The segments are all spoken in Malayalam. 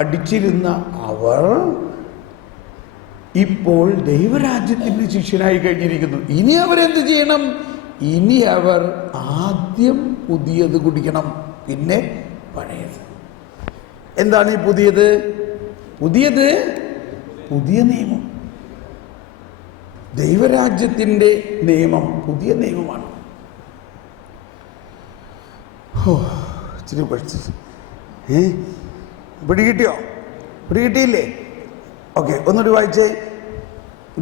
പഠിച്ചിരുന്ന അവർ ഇപ്പോൾ ദൈവരാജ്യത്തിൻ്റെ ശിഷ്യനായി കഴിഞ്ഞിരിക്കുന്നു. ഇനി അവരെന്ത് ചെയ്യണം? ഇനി അവർ ആദ്യം പുതിയത് കുടിക്കണം, പിന്നെ പഴയത്. എന്താണ് ഈ പുതിയത്? പുതിയ നിയമം, ദൈവരാജ്യത്തിൻ്റെ നിയമം, പുതിയ നിയമമാണ്. ഇച്ചിരി പഠിച്ചു പിടികിട്ടിയില്ലേ? ഓക്കെ, ഒന്നുകൂടി വായിച്ചേ.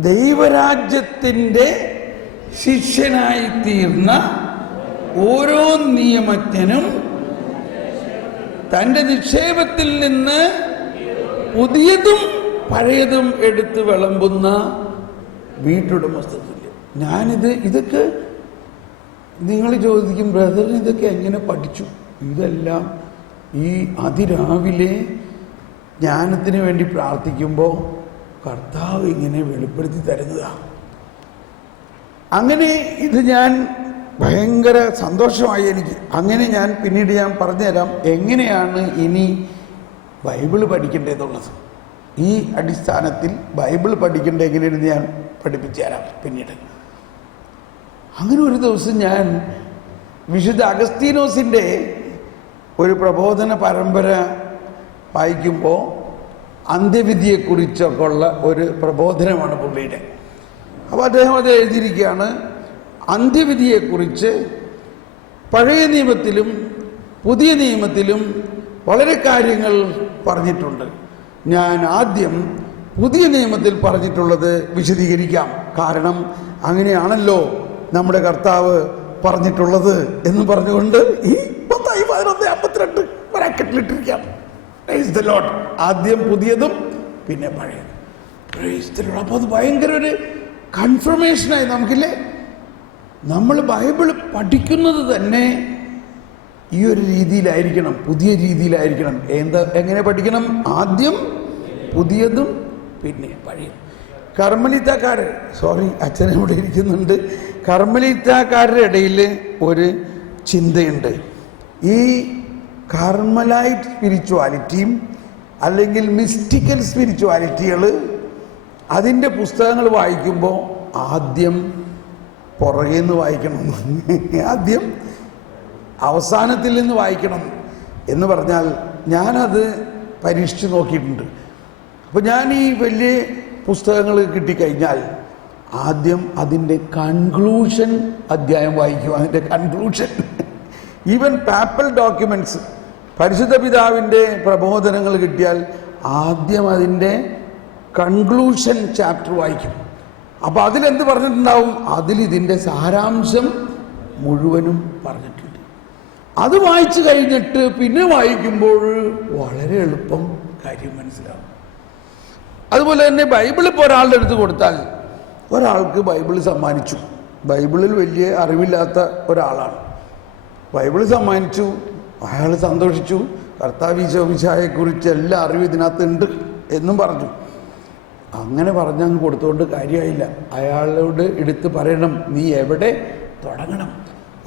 ദൈവരാജ്യത്തിൻ്റെ ശിഷ്യനായി തീർന്ന ഓരോ നിയമജ്ഞനും തൻ്റെ നിക്ഷേപത്തിൽ നിന്ന് പുതിയതും പഴയതും എടുത്ത് വിളമ്പുന്ന വീട്ടുടമസ്ഥതയില്ല. ഇതൊക്കെ നിങ്ങൾ ചോദിക്കും, ബ്രദറിന് ഇതൊക്കെ എങ്ങനെ പഠിച്ചു? ഇതെല്ലാം ഈ അതിരാവിലെ ജ്ഞാനത്തിന് വേണ്ടി പ്രാർത്ഥിക്കുമ്പോൾ കർത്താവ് ഇങ്ങനെ വെളിപ്പെടുത്തി തരുന്നതാണ്. അങ്ങനെ ഇത് ഞാൻ ഭയങ്കര സന്തോഷമായി എനിക്ക്. അങ്ങനെ ഞാൻ പിന്നീട് പറഞ്ഞുതരാം എങ്ങനെയാണ് ഇനി ബൈബിള് പഠിക്കേണ്ടതെന്നുള്ളത്. ഈ അടിസ്ഥാനത്തിൽ ബൈബിൾ പഠിക്കേണ്ടത് എങ്ങനെയാണെന്ന് ഞാൻ പഠിപ്പിച്ചു തരാം പിന്നീട്. അങ്ങനെ ഒരു ദിവസം ഞാൻ വിശുദ്ധ അഗസ്തീനോസിൻ്റെ ഒരു പ്രബോധന പരമ്പര വായിക്കുമ്പോൾ അന്ത്യവിധിയെക്കുറിച്ചൊക്കെ ഉള്ള ഒരു പ്രബോധനമാണ് പുള്ളിയുടെ. അപ്പോൾ അദ്ദേഹം അത് എഴുതിയിരിക്കുകയാണ്. അന്ത്യവിധിയെക്കുറിച്ച് പഴയ നിയമത്തിലും പുതിയ നിയമത്തിലും വളരെ കാര്യങ്ങൾ പറഞ്ഞിട്ടുണ്ട്. ഞാൻ ആദ്യം പുതിയ നിയമത്തിൽ പറഞ്ഞിട്ടുള്ളത് വിശദീകരിക്കാം. കാരണം അങ്ങനെയാണല്ലോ നമ്മുടെ കർത്താവ് പറഞ്ഞിട്ടുള്ളത് എന്ന് പറഞ്ഞുകൊണ്ട് ഈ 11:52 ബ്രാക്കറ്റിലിട്ടിരിക്കാം. Price the Lord. ആദ്യം പുതിയതും പിന്നെ പഴയതും. Praise the Lord. അപ്പോൾ അത് ഭയങ്കര ഒരു കൺഫർമേഷനായി നമുക്കില്ലേ. നമ്മൾ ബൈബിൾ പഠിക്കുന്നത് തന്നെ ഈ ഒരു രീതിയിലായിരിക്കണം, പുതിയ രീതിയിലായിരിക്കണം. എങ്ങനെ പഠിക്കണം? ആദ്യം പുതിയതും പിന്നെ പഴയതും. അച്ഛനെ ഇവിടെ ഇരിക്കുന്നുണ്ട്. കർമ്മലിത്താക്കാരുടെ ഇടയിൽ ഒരു ചിന്തയുണ്ട്. ഈ കർമ്മലൈറ്റ് സ്പിരിച്വാലിറ്റിയും അല്ലെങ്കിൽ മിസ്റ്റിക്കൽ സ്പിരിച്വാലിറ്റികൾ, അതിൻ്റെ പുസ്തകങ്ങൾ വായിക്കുമ്പോൾ ആദ്യം പുറകെ നിന്ന് വായിക്കണം, ആദ്യം അവസാനത്തിൽ നിന്ന് വായിക്കണം എന്ന് പറഞ്ഞാൽ ഞാനത് പരീക്ഷിച്ച് നോക്കിയിട്ടുണ്ട്. അപ്പോൾ ഞാൻ ഈ വലിയ പുസ്തകങ്ങൾ കിട്ടിക്കഴിഞ്ഞാൽ ആദ്യം അതിൻ്റെ കൺക്ലൂഷൻ അധ്യായം വായിക്കും. അതിൻ്റെ കൺക്ലൂഷൻ, ഈവൻ പാപ്പൽ ഡോക്യുമെൻറ്റ്സ്, പരിശുദ്ധ പിതാവിൻ്റെ പ്രബോധനങ്ങൾ കിട്ടിയാൽ ആദ്യം അതിൻ്റെ കൺക്ലൂഷൻ ചാപ്റ്റർ വായിക്കും. അപ്പോൾ അതിലെന്ത് പറഞ്ഞിട്ടുണ്ടാവും? ഇതിൻ്റെ സാരാംശം മുഴുവനും പറഞ്ഞിട്ടുണ്ട്. അത് വായിച്ചു കഴിഞ്ഞിട്ട് പിന്നെ വായിക്കുമ്പോൾ വളരെ എളുപ്പം കാര്യം മനസ്സിലാവും. അതുപോലെ തന്നെ ബൈബിൾ ഇപ്പോൾ ഒരാളുടെ അടുത്ത് കൊടുത്താൽ, ഒരാൾക്ക് ബൈബിൾ സമ്മാനിച്ചു, ബൈബിളിൽ വലിയ അറിവില്ലാത്ത ഒരാളാണ്, ബൈബിൾ സമ്മാനിച്ചു, അയാൾ സന്തോഷിച്ചു, കർത്താവ് ഈശോമിശിഹായെക്കുറിച്ച് എല്ലാ അറിവും ഇതിനകത്തുണ്ട് എന്നും പറഞ്ഞു. അങ്ങനെ പറഞ്ഞങ്ങ് കൊടുത്തുകൊണ്ട് കാര്യമായില്ല. അയാളോട് എടുത്ത് പറയണം, നീ എവിടെ തുടങ്ങണം.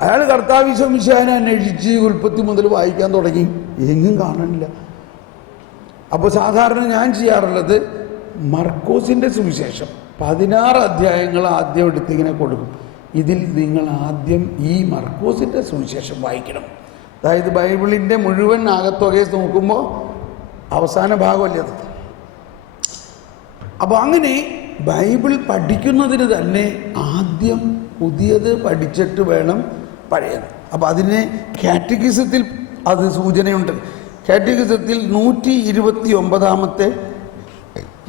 അയാൾ കർത്താവ് ഈശോമിശിഹായെ അന്വേഷിച്ച് ഉൽപ്പത്തി മുതൽ വായിക്കാൻ തുടങ്ങി, എങ്ങും കാണാനില്ല. അപ്പോൾ സാധാരണ ഞാൻ ചെയ്യാറുള്ളത് മർക്കോസിൻ്റെ സുവിശേഷം 16 അധ്യായങ്ങൾ ആദ്യം എടുത്തിങ്ങനെ കൊടുക്കും. ഇതിൽ നിങ്ങൾ ആദ്യം ഈ മർക്കോസിൻ്റെ സുവിശേഷം വായിക്കണം. അതായത് ബൈബിളിൻ്റെ മുഴുവൻ ആകത്തുകയെ നോക്കുമ്പോൾ അവസാന ഭാഗമല്ലേ അത്. അപ്പോൾ അങ്ങനെ ബൈബിൾ പഠിക്കുന്നതിന് തന്നെ ആദ്യം പുതിയത് പഠിച്ചിട്ട് വേണം പഴയത്. അപ്പോൾ അതിന് കാറ്റഗിസത്തിൽ അത് സൂചനയുണ്ട്. കാറ്റഗിസത്തിൽ 129-ാമത്തെ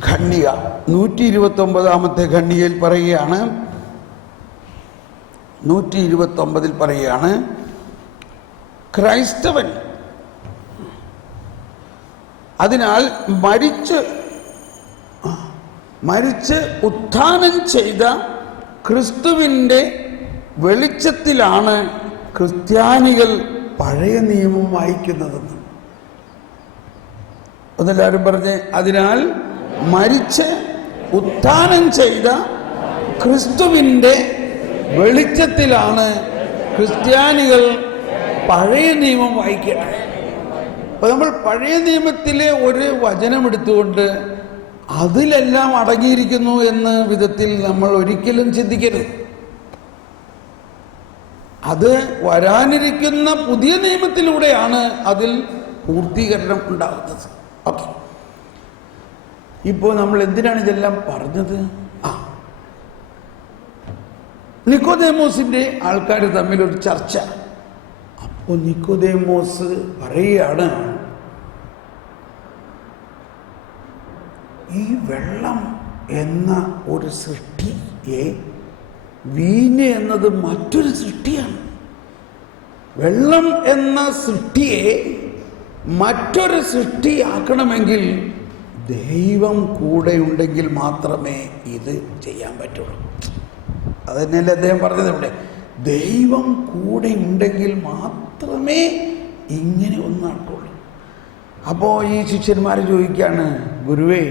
ഖണ്ഡിക, 129-ാമത്തെ ഖണ്ഡികയിൽ പറയുകയാണ്, 129-ൽ പറയുകയാണ്, ക്രൈസ്തവൻ അതിനാൽ മരിച്ച് ഉത്ഥാനം ചെയ്ത ക്രിസ്തുവിൻ്റെ വെളിച്ചത്തിലാണ് ക്രിസ്ത്യാനികൾ പഴയ നിയമം വായിക്കുന്നതെന്ന്. ഒന്നെല്ലാവരും പറഞ്ഞ്, അതിനാൽ മരിച്ച് ഉത്ഥാനം ചെയ്ത ക്രിസ്തുവിൻ്റെ വെളിച്ചത്തിലാണ് ക്രിസ്ത്യാനികൾ പഴയ നിയമം വായിക്കുന്നത്. അപ്പോൾ നമ്മൾ പഴയ നിയമത്തിലെ ഒരു വചനം എടുത്തുകൊണ്ട് അതിലെല്ലാം അടങ്ങിയിരിക്കുന്നു എന്ന വിധത്തിൽ നമ്മൾ ഒരിക്കലും ചിന്തിക്കരുത്. അത് വരാനിരിക്കുന്ന പുതിയ നിയമത്തിലൂടെയാണ് അതിൽ പൂർത്തീകരണം ഉണ്ടാകുന്നത്. ഓക്കെ, ഇപ്പോൾ നമ്മൾ എന്തിനാണ് ഇതെല്ലാം പറഞ്ഞത്? നിക്കോദേമോസിന്റെ ആൾക്കാർ തമ്മിലൊരു ചർച്ച. അപ്പോൾ നിക്കോദേമോസ് പറയുകയാണ്, ഈ വെള്ളം എന്ന ഒരു സൃഷ്ടിയെ വീഞ്ഞ് എന്നത് മറ്റൊരു സൃഷ്ടിയാണ്. വെള്ളം എന്ന സൃഷ്ടിയെ മറ്റൊരു സൃഷ്ടിയാക്കണമെങ്കിൽ ദൈവം കൂടെ ഉണ്ടെങ്കിൽ മാത്രമേ ഇത് ചെയ്യാൻ പറ്റുള്ളൂ. അത് തന്നെയല്ലേ അദ്ദേഹം പറഞ്ഞത് ഇവിടെ. ദൈവം കൂടെ ഉണ്ടെങ്കിൽ മാത്രമേ ഇങ്ങനെ ഒന്ന് നടക്കുള്ളൂ. അപ്പോൾ ഈ ശിഷ്യന്മാർ ചോദിക്കുകയാണ്, ഗുരുവേ,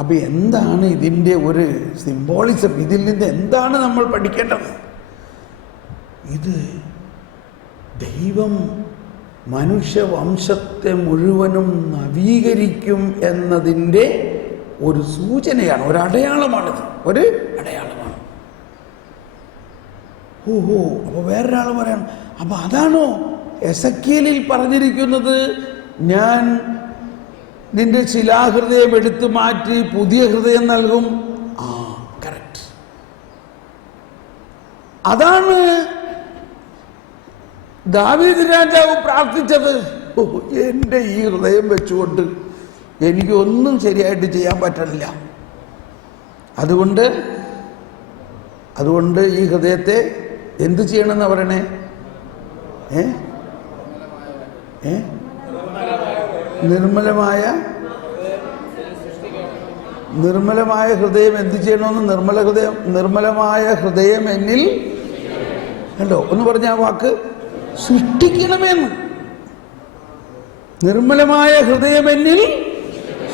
അപ്പം എന്താണ് ഇതിൻ്റെ ഒരു സിംബോളിസം? ഇതിൽ നിന്ന് എന്താണ് നമ്മൾ പഠിക്കേണ്ടത്? ഇത് ദൈവം മനുഷ്യവംശത്തെ മുഴുവനും നവീകരിക്കും എന്നതിൻ്റെ ഒരു സൂചനയാണ്, ഒരു അടയാളമാണിത്, ഒരു അടയാളമാണ്. ഓഹോ, അപ്പോൾ വേറൊരാൾ പറയണം, അപ്പം അതാണോ എസെക്കിയേലിൽ പറഞ്ഞിരിക്കുന്നത്, ഞാൻ നിന്റെ ശിലാഹൃദയം എടുത്തു മാറ്റി പുതിയ ഹൃദയം നൽകും? ആ, കറക്റ്റ്. അതാണ് ദാവീദ് രാജാവ് പ്രാർത്ഥിച്ചത്. എൻ്റെ ഈ ഹൃദയം വെച്ചുകൊണ്ട് എനിക്കൊന്നും ശരിയായിട്ട് ചെയ്യാൻ പറ്റില്ല. അതുകൊണ്ട് ഈ ഹൃദയത്തെ എന്ത് ചെയ്യണമെന്ന് പറയണേ? നിർമ്മലമായ ഹൃദയം എന്ത് ചെയ്യണമെന്ന്? നിർമ്മലമായ ഹൃദയം എന്നിൽ, കണ്ടോ? ഒന്ന് പറഞ്ഞ ആ വാക്ക്, സൃഷ്ടിക്കണമെന്ന്. നിർമ്മലമായ ഹൃദയം എന്നിൽ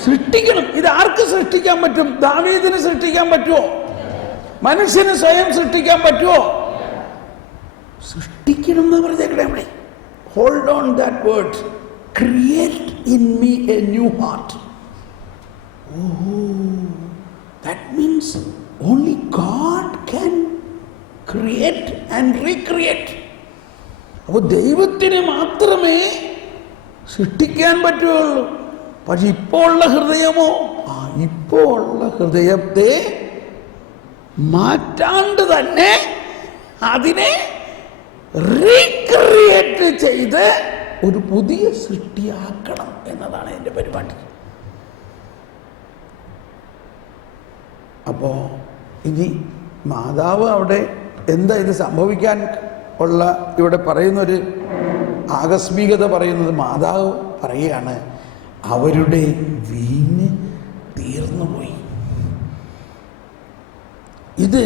സൃഷ്ടിക്കണം. ഇത് ആർക്ക് സൃഷ്ടിക്കാൻ പറ്റും? ദാവീദിന് സൃഷ്ടിക്കാൻ പറ്റുമോ? മനുഷ്യന് സ്വയം സൃഷ്ടിക്കാൻ പറ്റുമോ? സൃഷ്ടിക്കണം എന്ന് പറഞ്ഞേക്കണേ അവിടെ. Hold on that word, create in me a new heart. Oh, that means only God can create and recreate. അപ്പോൾ ദൈവത്തിന് മാത്രമേ സൃഷ്ടിക്കാൻ പറ്റുകയുള്ളൂ. പക്ഷെ ഇപ്പോൾ ഉള്ള ഹൃദയമോ? ഇപ്പോൾ ഉള്ള ഹൃദയത്തെ മാറ്റാണ്ട് തന്നെ അതിനെ റീക്രിയേറ്റ് ചെയ്ത് ഒരു പുതിയ സൃഷ്ടിയാക്കണം എന്നതാണ് എൻ്റെ പരിപാടി. അപ്പോൾ ഇനി മാതാവ് അവിടെ എന്താ ഇത് സംഭവിക്കാൻ ഉള്ള ഇവിടെ പറയുന്നൊരു ആകസ്മികത പറയുന്നത്, മാതാവ് പറയുകയാണ്, അവരുടെ വീഞ്ഞ് തീർന്നുപോയി. ഇത്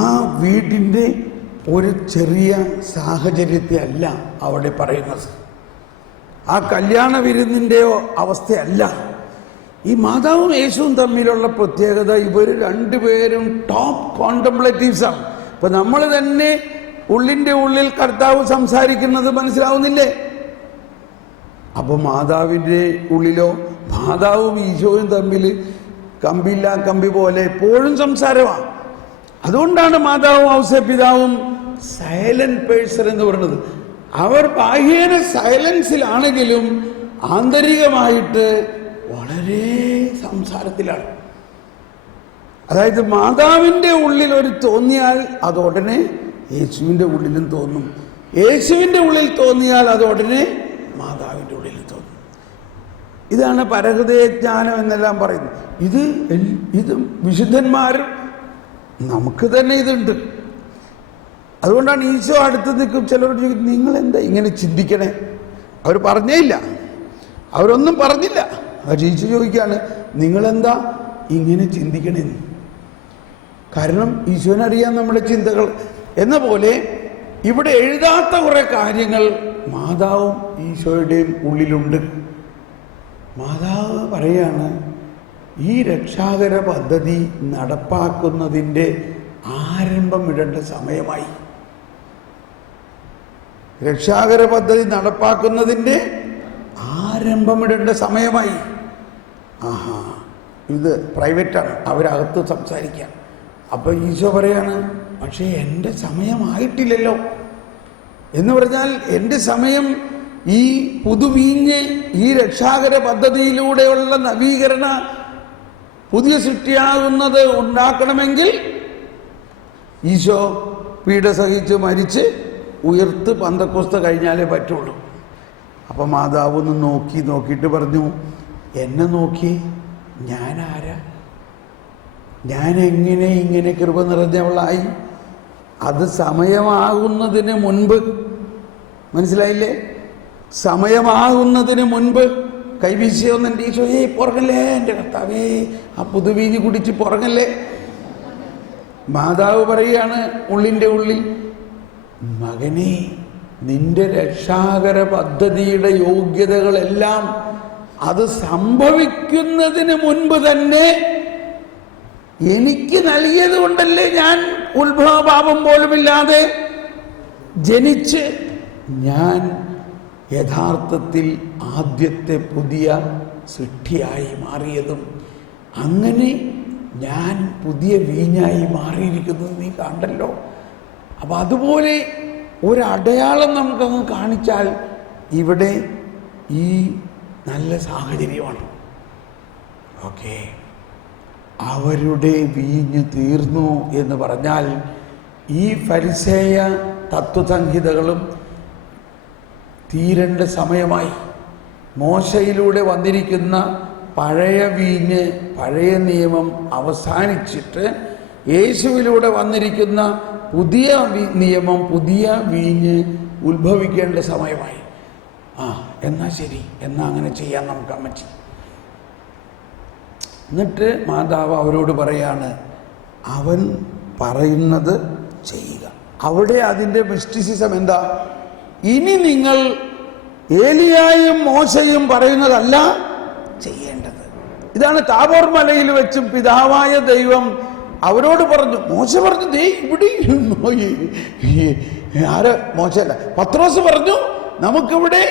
ആ വീടിൻ്റെ ഒരു ചെറിയ സാഹചര്യത്തെ അല്ല അവിടെ പറയുന്നത്, ആ കല്യാണ വിരുന്നിൻ്റെയോ അവസ്ഥയല്ല. ഈ മാതാവും യേശുവും തമ്മിലുള്ള പ്രത്യേകത, ഇവർ രണ്ടുപേരും ടോപ്പ് കോണ്ടംപ്ലേറ്റീവ്സാണ്. ഇപ്പം നമ്മൾ തന്നെ ഉള്ളിൻ്റെ ഉള്ളിൽ കർത്താവ് സംസാരിക്കുന്നത് മനസ്സിലാവുന്നില്ലേ? അപ്പോൾ മാതാവിൻ്റെ ഉള്ളിലോ മാതാവും ഈശോയും തമ്മിൽ കമ്പില്ല കമ്പി പോലെ എപ്പോഴും സംസാരമാണ്. അതുകൊണ്ടാണ് മാതാവും ഔസേപ്പിതാവും സൈലന്റ് പേഴ്സൺ എന്ന് പറയുന്നത്. അവർ ബാഹ്യേന സൈലൻസിലാണെങ്കിലും ആന്തരികമായിട്ട് വളരെ സംസാരത്തിലാണ്. അതായത് മാതാവിൻ്റെ ഉള്ളിൽ ഒരു തോന്നിയാൽ അത് ഉടനെ യേശുവിൻ്റെ ഉള്ളിലും തോന്നും, യേശുവിൻ്റെ ഉള്ളിൽ തോന്നിയാൽ അത് ഉടനെ മാതാവിൻ്റെ ഉള്ളിൽ തോന്നും. ഇതാണ് പരഹൃദയജ്ഞാനം എന്നെല്ലാം പറയുന്നത്. ഇത് വിശുദ്ധന്മാരും നമുക്ക് തന്നെ ഇതുണ്ട്. അതുകൊണ്ടാണ് ഈശോ അടുത്ത് നിൽക്കും. ചിലരോട് ചോദിക്കും, നിങ്ങളെന്താ ഇങ്ങനെ ചിന്തിക്കണേ? അവർ പറഞ്ഞേ ഇല്ല, അവരൊന്നും പറഞ്ഞില്ല. ഈശോ ചോദിക്കുകയാണ്, നിങ്ങളെന്താ ഇങ്ങനെ ചിന്തിക്കണേന്ന്. കാരണം ഈശോനറിയാം നമ്മുടെ ചിന്തകൾ. എന്ന പോലെ ഇവിടെ എഴുതാത്ത കുറെ കാര്യങ്ങൾ മാതാവും ഈശോയുടെയും ഉള്ളിലുണ്ട്. മാതാവ് പറയാണ്, ഈ രക്ഷാകര പദ്ധതി നടപ്പാക്കുന്നതിൻ്റെ ആരംഭം ഇടേണ്ട സമയമായി. രക്ഷാകര പദ്ധതി നടപ്പാക്കുന്നതിൻ്റെ ആരംഭമിടേണ്ട സമയമായി. ആഹാ, ഇത് പ്രൈവറ്റാണ്, അവരകത്ത് സംസാരിക്കാം. അപ്പോൾ ഈശോ പറയാണ്, പക്ഷേ എൻ്റെ സമയമായിട്ടില്ലല്ലോ. എന്ന് പറഞ്ഞാൽ എൻ്റെ സമയം ഈ പുതുവീഞ്ഞ്, ഈ രക്ഷാകര പദ്ധതിയിലൂടെയുള്ള നവീകരണ പുതിയ സൃഷ്ടിയാകുന്നത് ഉണ്ടാക്കണമെങ്കിൽ ഈശോ പീഡ സഹിച്ച് മരിച്ച് ഉയർത്ത് പന്തക്കോസ്ത കഴിഞ്ഞാലേ പറ്റുള്ളൂ. അപ്പം മാതാവ് ഒന്ന് നോക്കിയിട്ട് പറഞ്ഞു, എന്നെ നോക്കി, ഞാനാരാ? ഞാൻ എങ്ങനെ ഇങ്ങനെ കൃപ നിറഞ്ഞവളായി? അത് സമയമാകുന്നതിന് മുൻപ്, മനസ്സിലായില്ലേ? സമയമാകുന്നതിന് മുൻപ് കൈവീശിയൊന്ന് എൻ്റെ ഈശോയെ പുറകല്ലേ, എൻ്റെ കർത്താവേ, ആ പുതുവീഞ്ഞ് കുടിച്ച് പുറകല്ലേ. മാതാവ് പറയുകയാണ് ഉള്ളിൻ്റെ ഉള്ളിൽ, മകനെ, നിന്റെ രക്ഷാകര പദ്ധതിയുടെ യോഗ്യതകളെല്ലാം അത് സംഭവിക്കുന്നതിന് മുൻപ് തന്നെ എനിക്ക് നൽകിയത് കൊണ്ടല്ലേ ഞാൻ ഉത്ഭവപാപം പോലുമില്ലാതെ ജനിച്ച് ഞാൻ യഥാർത്ഥത്തിൽ ആദ്യത്തെ പുതിയ സൃഷ്ടിയായി മാറിയതും അങ്ങനെ ഞാൻ പുതിയ വീഞ്ഞായി മാറിയിരിക്കുന്നത് നീ കണ്ടല്ലോ. അപ്പം അതുപോലെ ഒരടയാളം നമുക്കങ്ങ് കാണിച്ചാൽ ഇവിടെ ഈ നല്ല സാഹചര്യമാണ്. ഓക്കെ, അവരുടെ വീഞ്ഞ് തീർന്നു എന്ന് പറഞ്ഞാൽ ഈ ഫരിസേയ തത്വസംഹിതകളും തീരേണ്ട സമയമായി. മോശയിലൂടെ വന്നിരിക്കുന്ന പഴയ വീഞ്ഞ്, പഴയ നിയമം അവസാനിച്ചിട്ട് യേശുവിലൂടെ വന്നിരിക്കുന്ന പുതിയ നിയമം, പുതിയ വീഞ്ഞ് ഉത്ഭവിക്കേണ്ട സമയമായി. എന്നാ ശരി, എന്നാ അങ്ങനെ ചെയ്യാൻ നമുക്ക് അമ്മച്ചി. എന്നിട്ട് മാതാവ് അവരോട് പറയാണ്, അവൻ പറയുന്നത് ചെയ്യുക. അവിടെ അതിൻ്റെ മിസ്റ്റിസിസം എന്താ? ഇനി നിങ്ങൾ ഏലിയായും മോശയും പറയുന്നതല്ല ചെയ്യേണ്ടത്. ഇതാണ് താബോർ മലയിൽ വെച്ചും പിതാവായ ദൈവം അവരോട് പറഞ്ഞു. മോശ പറഞ്ഞു, ദേ ഇവിടെ ആര്? മോശല്ല, പത്രോസ് പറഞ്ഞു, നമുക്കിവിടെ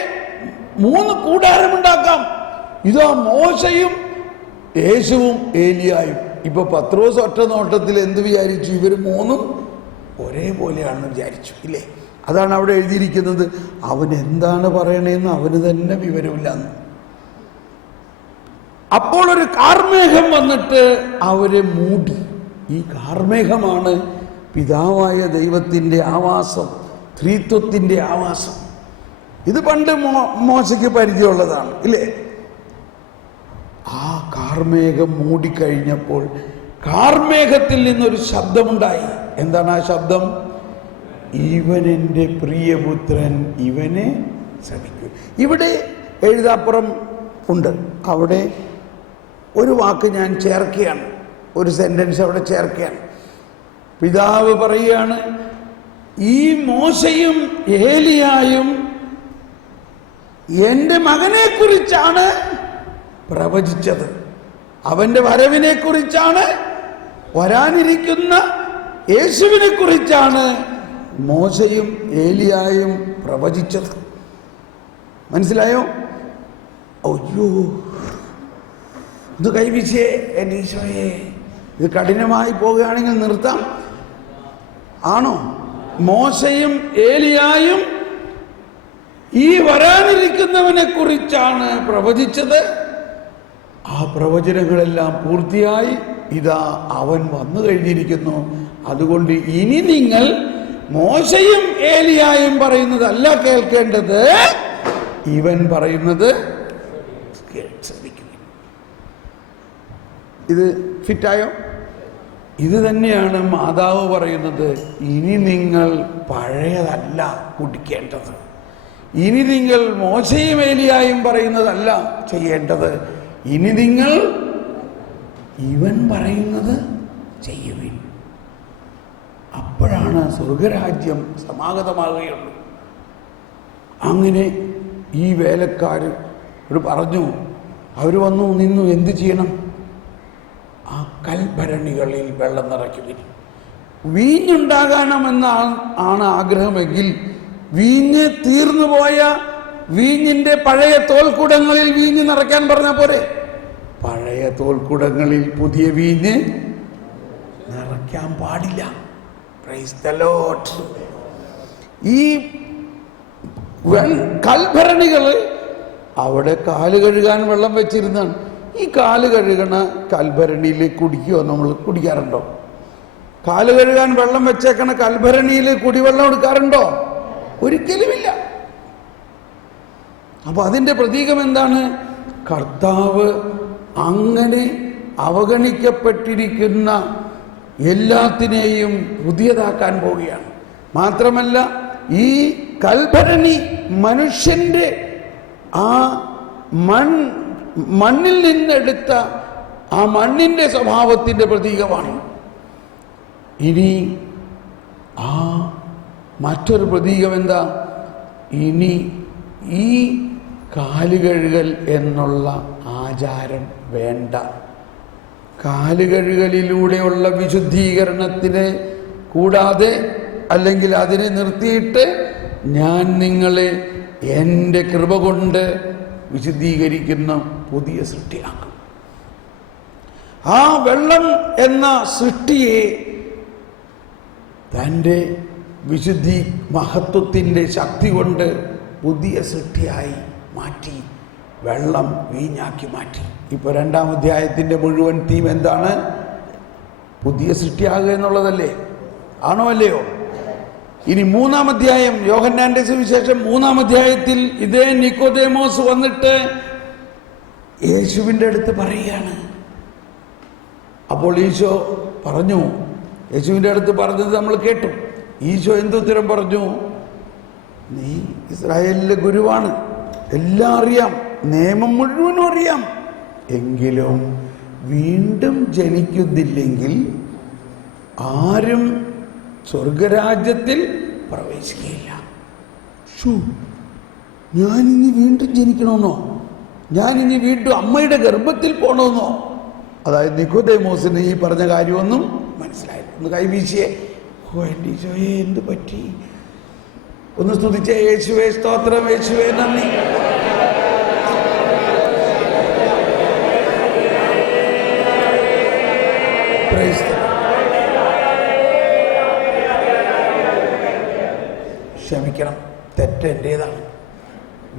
3 കൂടാരമുണ്ടാക്കാം. ഇതാ മോശയും യേശുവും ഏലിയായും. ഇപ്പൊ പത്രോസ് ഒറ്റ നോട്ടത്തിൽ എന്ത് വിചാരിച്ചു? ഇവർ 3 ഒരേപോലെയാണെന്ന് വിചാരിച്ചു, ഇല്ലേ? അതാണ് അവിടെ എഴുതിയിരിക്കുന്നത്. അവൻ എന്താണ് പറയണേന്ന് അവന് തന്നെ വിവരമില്ലെന്ന്. അപ്പോൾ ഒരു കാർമേഘം വന്നിട്ട് അവരെ മൂടി. ഈ കാർമേഘമാണ് പിതാവായ ദൈവത്തിൻ്റെ ആവാസം, ത്രിത്വത്തിൻ്റെ ആവാസം. ഇത് പണ്ട് മോശയ്ക്ക് പരിചയമുള്ളതാണ്, ഇല്ലേ? ആ കാർമേഘം മൂടിക്കഴിഞ്ഞപ്പോൾ കാർമേഘത്തിൽ നിന്നൊരു ശബ്ദമുണ്ടായി. എന്താണ് ആ ശബ്ദം? ഇവൻ എൻ്റെ പ്രിയപുത്രൻ, ഇവനെ ശ്രമിക്കൂ. ഇവിടെ എഴുതാപ്പുറം ഉണ്ട്, അവിടെ ഒരു വാക്ക് ഞാൻ ചേർക്കുകയാണ്, ഒരു സെന്റൻസ് അവിടെ ചേർക്കുകയാണ്. പിതാവ് പറയുകയാണ്, ഈ മോശയും ഏലിയായും എൻ്റെ മകനെ കുറിച്ചാണ് പ്രവചിച്ചത്. അവൻ്റെ വരവിനെ കുറിച്ചാണ്, വരാനിരിക്കുന്ന യേശുവിനെ കുറിച്ചാണ് മോശയും ഏലിയായും പ്രവചിച്ചത്. മനസ്സിലായോ? അയ്യോ, ഇത് കൈവീശിയേ എൻ്റെ ഈശോയെ, ഇത് കഠിനമായി പോവുകയാണെങ്കിൽ നിർത്താം. ആണോ? മോശയും ഏലിയായും ഈ വരാനിരിക്കുന്നവനെ കുറിച്ചാണ് പ്രവചിച്ചത്. ആ പ്രവചനങ്ങളെല്ലാം പൂർത്തിയായി. ഇതാ അവൻ വന്നു കഴിഞ്ഞിരിക്കുന്നു. അതുകൊണ്ട് ഇനി നിങ്ങൾ മോശയും ഏലിയായും പറയുന്നതല്ല കേൾക്കേണ്ടത്, ഇവൻ പറയുന്നത് ശ്രമിക്കുക. ഇത് ഫിറ്റായോ? ഇത് തന്നെയാണ് മാതാവ് പറയുന്നത്. ഇനി നിങ്ങൾ പഴയതല്ല കുടിക്കേണ്ടത്, ഇനി നിങ്ങൾ മോശയും ഏലിയായും പറയുന്നതല്ല ചെയ്യേണ്ടത്, ഇനി നിങ്ങൾ ഇവൻ പറയുന്നത് ചെയ്യുവിൻ. അപ്പോഴാണ് സ്വർഗരാജ്യം സമാഗതമാകുകയുള്ളൂ. അങ്ങനെ ഈ വേലക്കാർ പറഞ്ഞു, അവർ വന്നു നിന്നു. എന്ത് ചെയ്യണം? ആ കൽഭരണികളിൽ വെള്ളം നിറയ്ക്കുവിൻ. വീഞ്ഞുണ്ടാകണമെന്നാണ് ആഗ്രഹമെങ്കിൽ വീഞ്ഞ് തീർന്നുപോയ വീഞ്ഞിന്റെ പഴയ തോൽക്കുടങ്ങളിൽ വീഞ്ഞ് നിറയ്ക്കാൻ പറഞ്ഞാൽ പോരെ? പഴയ തോൽക്കുടങ്ങളിൽ പുതിയ വീഞ്ഞ് നിറയ്ക്കാൻ പാടില്ല. Price the Lord. ഈ കൽഭരണികൾ അവിടെ കാല് കഴുകാൻ വെള്ളം വെച്ചിരുന്നാണ്. ഈ കാല് കഴുകണ കൽഭരണിയിൽ കുടിക്കുമോ? നമ്മൾ കുടിക്കാറുണ്ടോ? കാല് കഴുകാൻ വെള്ളം വെച്ചേക്കണ കൽഭരണിയിൽ കുടിവെള്ളം എടുക്കാറുണ്ടോ? ഒരിക്കലുമില്ല. അപ്പൊ അതിൻ്റെ പ്രതീകം എന്താണ്? കർത്താവ് അങ്ങനെ അവഗണിക്കപ്പെട്ടിരിക്കുന്ന എല്ലാത്തിനെയും പുതിയതാക്കാൻ പോവുകയാണ്. മാത്രമല്ല, ഈ കൽഭരണി മനുഷ്യന്റെ ആ മണ്ണിൽ നിന്നെടുത്ത ആ മണ്ണിന്റെ സ്വഭാവത്തിന്റെ പ്രതീകമാണ്. ഇനി ആ മറ്റൊരു പ്രതീകം എന്താ? ഇനി ഈ കാലുകഴുകൽ എന്നുള്ള ആചാരം വേണ്ട. കാലുകഴുകലിലൂടെയുള്ള വിശുദ്ധീകരണത്തിനെ കൂടാതെ, അല്ലെങ്കിൽ അതിനെ നിർത്തിയിട്ട് ഞാൻ നിങ്ങളെ എൻ്റെ കൃപ കൊണ്ട് വിശുദ്ധീകരിക്കുന്ന പുതിയ സൃഷ്ടിയാക്കും. ആ വെള്ളം എന്ന സൃഷ്ടിയെ തൻ്റെ വിശുദ്ധി മഹത്വത്തിൻ്റെ ശക്തി കൊണ്ട് പുതിയ സൃഷ്ടിയായി മാറ്റി, വെള്ളം വീഞ്ഞാക്കി മാറ്റി. ഇപ്പോൾ 2-ാം അധ്യായത്തിൻ്റെ മുഴുവൻ തീം എന്താണ്? പുതിയ സൃഷ്ടിയാകുക എന്നുള്ളതല്ലേ? ആണോ അല്ലയോ? ഇനി 3-ാം അധ്യായം, യോഹന്നാന്റെ സുവിശേഷം 3-ാം അധ്യായത്തിൽ ഇതേ നിക്കോദേമോസ് വന്നിട്ട് യേശുവിൻ്റെ അടുത്ത് പറയുകയാണ്. അപ്പോൾ ഈശോ പറഞ്ഞു, യേശുവിൻ്റെ അടുത്ത് പറഞ്ഞത് നമ്മൾ കേട്ടു. ഈശോ എന്തുത്തരം പറഞ്ഞു? നീ ഇസ്രായേലിലെ ഗുരുവാണ്, എല്ലാം അറിയാം, നിയമം മുഴുവനും അറിയാം. എങ്കിലും വീണ്ടും ജനിക്കുന്നില്ലെങ്കിൽ ആരും സ്വർഗരാജ്യത്തിൽ പ്രവേശിക്കുകയില്ല. ഞാനിനി വീണ്ടും ജനിക്കണമെന്നോ? ഞാനിനി വീണ്ടും അമ്മയുടെ ഗർഭത്തിൽ പോകണമെന്നോ? അതായത് നിക്കോദേമോസിന് ഈ പറഞ്ഞ കാര്യമൊന്നും മനസ്സിലായില്ല. ഒന്ന് കൈവീശിയേ. ഓ എൻ്റെ ഈശോയെ, എന്ത് പറ്റി? ഒന്ന് സ്തുതിച്ചേ. യേശുവേ സ്തോത്രം, യേശുവേ നന്ദി. ക്ഷമിക്കണം, തെറ്റ് എൻ്റേതാണ്.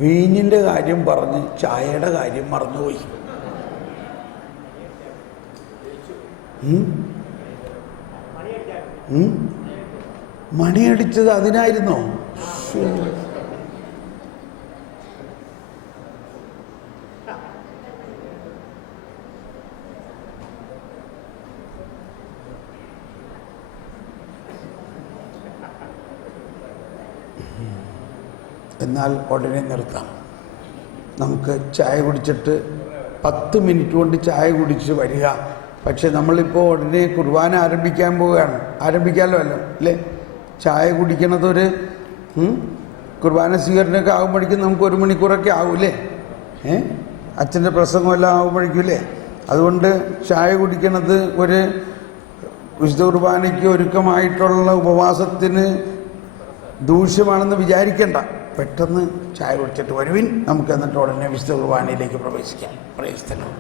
വീഞ്ഞിൻ്റെ കാര്യം പറഞ്ഞ് ചായയുടെ കാര്യം മറന്നുപോയി. മണിയടിച്ചത് അതിനായിരുന്നോ? എന്നാൽ ഉടനെ നിർത്താം. നമുക്ക് ചായ കുടിച്ചിട്ട് 10 മിനിറ്റ് കൊണ്ട് ചായ കുടിച്ച് വരിക. പക്ഷെ നമ്മളിപ്പോൾ ഉടനെ കുർബാന ആരംഭിക്കാൻ പോവുകയാണ്. ആരംഭിക്കാമല്ലോ അല്ലോ അല്ലേ? ചായ കുടിക്കണതൊരു കുർബാന സ്വീകരണമൊക്കെ ആകുമ്പോഴേക്കും നമുക്ക് 1 മണിക്കൂറൊക്കെ ആകൂലേ? അച്ഛൻ്റെ പ്രസംഗമെല്ലാം ആകുമ്പോഴേക്കും. അതുകൊണ്ട് ചായ കുടിക്കണത് ഒരു വിശുദ്ധ കുർബാനയ്ക്ക് ഒരുക്കമായിട്ടുള്ള ഉപവാസത്തിന് ദൂഷ്യമാണെന്ന് വിചാരിക്കേണ്ട. പെട്ടെന്ന് ചായ കുടിച്ചിട്ട് വരുവിൻ. നമുക്ക് എന്നിട്ട് ഉടനെ വിശുദ്ധ കുർബാനയിലേക്ക് പ്രവേശിക്കാം. പ്രവേശിക്കണം.